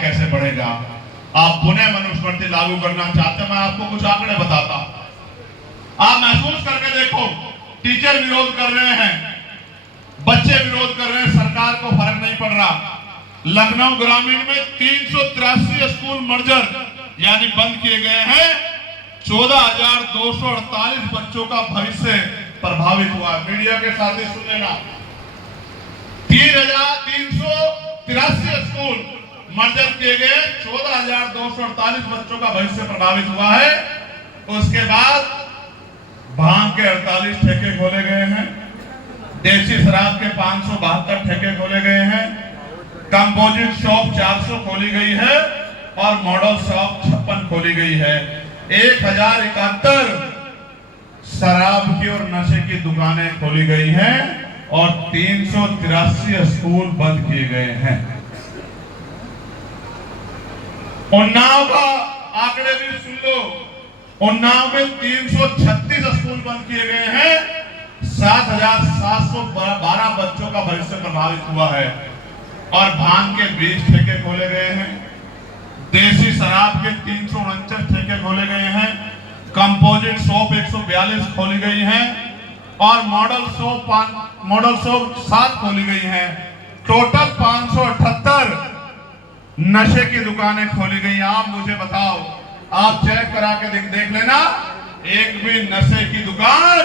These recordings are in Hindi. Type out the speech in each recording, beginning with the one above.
कैसे बढ़ेगा। आप पुनः मनुस्मृति लागू करना चाहते हैं, मैं आपको कुछ आंकड़े बताता हूं। आप महसूस करके देखो, टीचर विरोध कर रहे हैं, बच्चे विरोध कर रहे हैं, सरकार को फर्क नहीं पड़ रहा। लखनऊ ग्रामीण में 383 स्कूल मर्जर यानी बंद किए गए हैं। 14,248 बच्चों का भविष्य प्रभावित हुआ। मीडिया के साथी सुनेगा, 3,383 स्कूल मर्जर किए गए, 14,248 बच्चों का भविष्य प्रभावित हुआ है। उसके बाद भांग के 48 ठेके खोले गए हैं, देसी शराब के 572 ठेके खोले गए हैं, कंपोजिट शॉप 400 खोली गई है और मॉडल शॉप 56 खोली गई है। 1071 शराब की और नशे की दुकानें खोली गई हैं और 383 स्कूल बंद किए गए हैं। उन्नाव का आंकड़े भी सुन लो, उन्नाव में 336 स्कूल बंद किए गए हैं, 7,712 बच्चों का भविष्य प्रभावित हुआ है और भांग के 20 ठेके खोले गए हैं, देसी शराब के 349 ठेके खोले गए हैं, कंपोजिट शॉप 142 खोली गई हैं और मॉडल शॉप 7 खोली गई हैं। टोटल 578 नशे की दुकानें खोली गई। आप मुझे बताओ, आप चेक करा के देख लेना, एक भी नशे की दुकान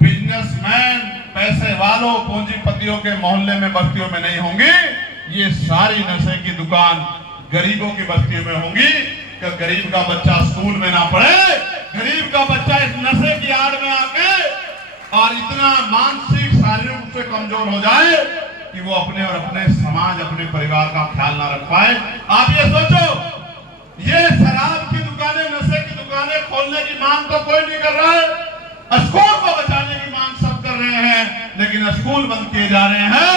बिजनेसमैन, पैसे वालों, पूंजीपतियों के मोहल्ले में, बस्तियों में नहीं होंगी। ये सारी नशे की दुकान गरीबों की बस्तियों में होंगी। कि गरीब का बच्चा स्कूल में ना पढ़े, गरीब का बच्चा इस नशे की आड़ में आके और इतना मानसिक शारीरिक रूप से कमजोर हो जाए कि वो अपने और अपने समाज, अपने परिवार का ख्याल ना रख पाए। आप ये सोचो, ये शराब की दुकानें, नशे की दुकानें खोलने की मांग तो कोई नहीं कर रहा है, स्कूल को बचाने की मांग सब कर रहे हैं, लेकिन स्कूल बंद किए जा रहे हैं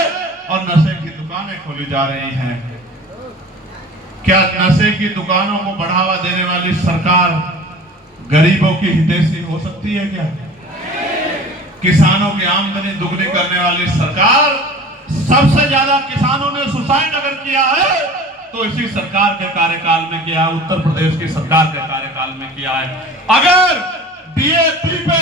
और नशे की दुकानें खोली जा रही हैं। क्या नशे की दुकानों को बढ़ावा देने वाली सरकार गरीबों की हितैषी हो सकती है क्या? किसानों की आमदनी दुगनी करने वाली सरकार, सबसे ज्यादा किसानों ने सुसाइड अगर किया है तो इसी सरकार के कार्यकाल में किया है, उत्तर प्रदेश की सरकार के कार्यकाल में किया है। अगर डीएपी पे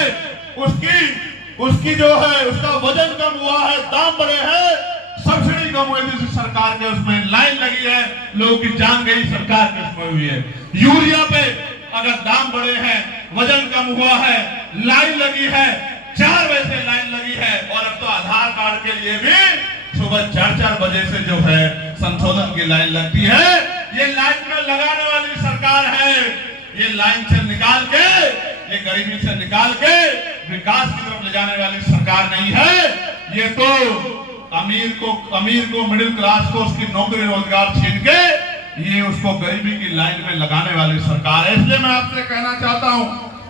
उसकी जो है उसका वजन कम हुआ है, दाम बढ़े हैं, सब्सिडी कम हुई थी सरकार के, उसमें लाइन लगी है, लोगों की जान गई, सरकार के उसमें हुई है। यूरिया पे अगर दाम बढ़े हैं, वजन कम हुआ है, लाइन लगी है, 4 बजे से लाइन लगी है और अब तो आधार कार्ड के लिए भी सुबह 4-4 बजे से जो है संशोधन की लाइन लगती है। ये लाइन में लगाने वाली सरकार है। ये लाइन से निकाल के, ये गरीबी से निकाल के विकास की तरफ ले जाने वाली सरकार नहीं है। ये तो अमीर को मिडिल क्लास को उसकी नौकरी रोजगार छीन के ये उसको गरीबी की लाइन में लगाने वाली सरकार है। इसलिए मैं आपसे कहना चाहता हूं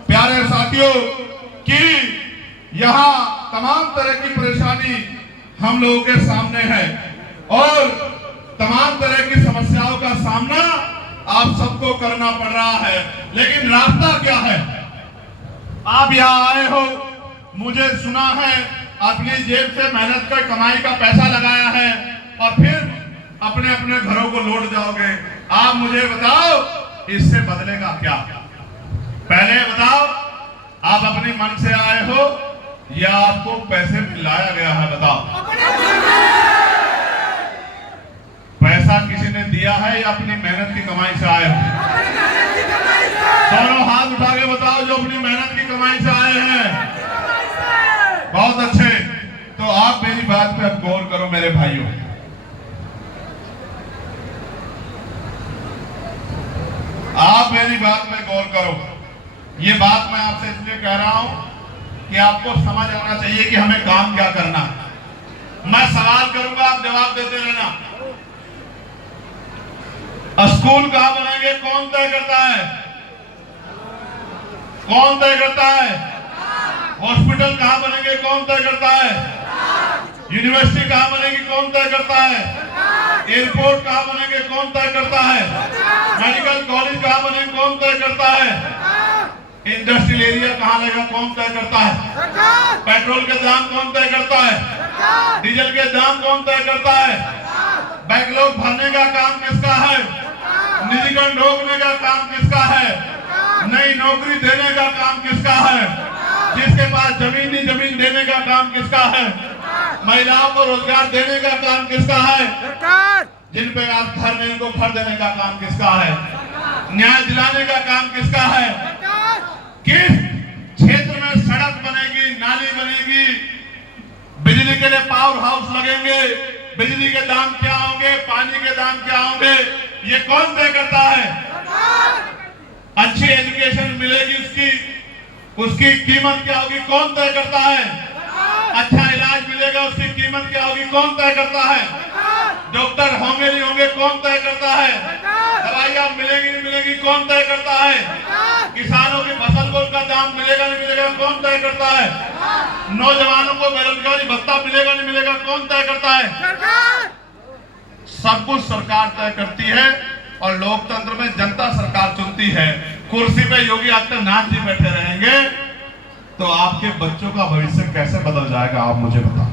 प्यारे साथियों कि यहाँ तमाम तरह की परेशानी हम लोगों के सामने है और तमाम तरह की समस्याओं का सामना आप सबको करना पड़ रहा है, लेकिन रास्ता क्या है? आप यहाँ आए हो, मुझे सुना है अपनी जेब से मेहनत कर कमाई का पैसा लगाया है और फिर अपने अपने घरों को लौट जाओगे। आप मुझे बताओ इससे बदलेगा क्या? पहले बताओ, आप अपने मन से आए हो या आपको पैसे में लाया गया है? बताओ, पैसा किसी ने दिया है या अपनी मेहनत की कमाई से आए हो? दोनों हाथ उठा के बताओ जो अपनी मेहनत की कमाई से आए हैं। बहुत अच्छे, तो आप मेरी बात पे अब गौर करो मेरे भाइयों। आप मेरी बात पे गौर करो। ये बात मैं आपसे इसलिए कह रहा हूं कि आपको समझ आना चाहिए कि हमें काम क्या करना है। मैं सवाल करूंगा, आप जवाब देते रहना। स्कूल कहां बनेंगे कौन तय करता है? कौन तय करता है? हॉस्पिटल कहां बनेंगे कौन तय करता है? यूनिवर्सिटी कहां बनेगी कौन तय करता है? एयरपोर्ट कहां बनेंगे कौन तय करता है? मेडिकल कॉलेज कहां बनेंगे कौन तय करता है? इंडस्ट्रियल एरिया कहां लगेगा कौन तय करता है? पेट्रोल के दाम कौन तय करता है? डीजल के दाम कौन तय करता है? बैकलॉग भरने का काम किसका है? प्रदूषण रोकने का काम किसका है? नई नौकरी देने का काम किसका है? जिसके पास जमीन देने का काम किसका है? महिलाओं को रोजगार देने का काम किसका है? जिन पे आप घर में इनको घर देने का काम किसका है? न्याय दिलाने का काम किसका है? किस क्षेत्र में सड़क बनेगी, नाली बनेगी, बिजली के लिए पावर हाउस लगेंगे, बिजली के दाम क्या होंगे, पानी के दाम क्या होंगे, ये कौन तय करता है? अच्छी एजुकेशन मिलेगी, उसकी कीमत क्या होगी, कौन तय करता है? अच्छा इलाज मिलेगा, उसकी कीमत क्या होगी, कौन तय करता है? डॉक्टर होंगे नहीं होंगे, कौन तय करता है? दवाइयां मिलेगी नहीं मिलेगी, कौन तय करता है? किसानों की फसल को उनका दाम मिलेगा नहीं मिलेगा, कौन तय करता है? नौजवानों को बेरोजगारी भत्ता मिलेगा नहीं मिलेगा, कौन तय करता है? सब कुछ सरकार तय करती है और लोकतंत्र में जनता सरकार चुनती है। कुर्सी पे योगी आदित्यनाथ जी बैठे रहेंगे तो आपके बच्चों का भविष्य कैसे बदल जाएगा, आप मुझे बताओ।